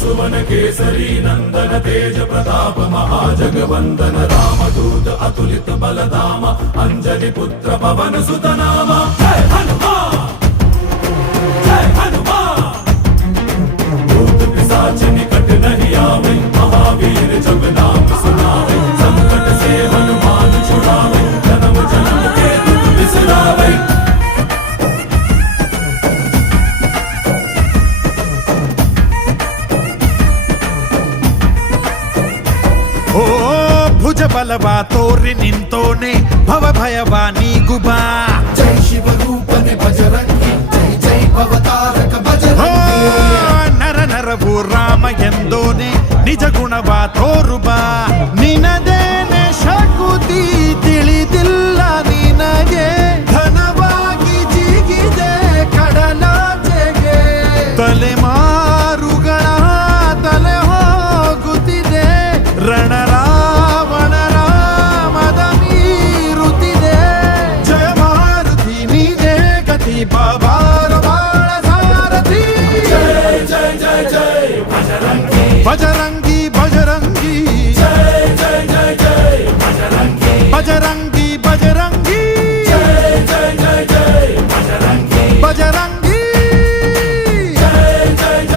सुवन केसरी नंदन तेज प्रताप महाजगवंदन रामदूत अतुलित बलधाम अंजनी पुत्र पवन सुत नाम जय हनुमान जय हनुमान। भूत पिशाच निकट नहीं आवे महावीर जब नाम सुनावे संकट से हनुमान छुड़ावे जन्म जन्म के दुख बिसरावे। ಓ ಭುಜ ಬಲವಾ ತೋರಿ ನಿಂತೋನೆ ಭವ ಭಯವಾ ನೀಗುಬಾ ಜೈ ಶಿವ ರೂಪನೆ ಬಜರಂಗಿ ಜೈ ಜೈ ಭವತಾರಕ ಬಜರಂಗಿ ನರ ನರವು ರಾಮ ಎಂದೋನೆ ನಿಜ ಗುಣವಾ ತೋರುಬಾ ನಿನದೇನೆ ಶಕುತಿ ತಿಳಿದಿಲ್ಲ ನಿನಗೆ ಘನವಾಗಿ ಜಿಗಿದೆ ಕಡಲಾಚೆಗೆ ತಲೆಮಾರುಗಳ ತಲೆ ಹೋಗುತ್ತಿದೆ ರಣರಾವಣರ ಮದ ಮೀರುತ್ತಿದೆ ಜಯ ಮಾರುತಿ ನೀನೇ ಗತಿ ಬಾಬಾರ ಬಾಳ ಸಾರಥಿ जय जय जय जय बजरंगी ಬಜರಂಗಿ ಬಜರಂಗಿ जय जय जय जय बजरंगी ಬಜರಂಗಿ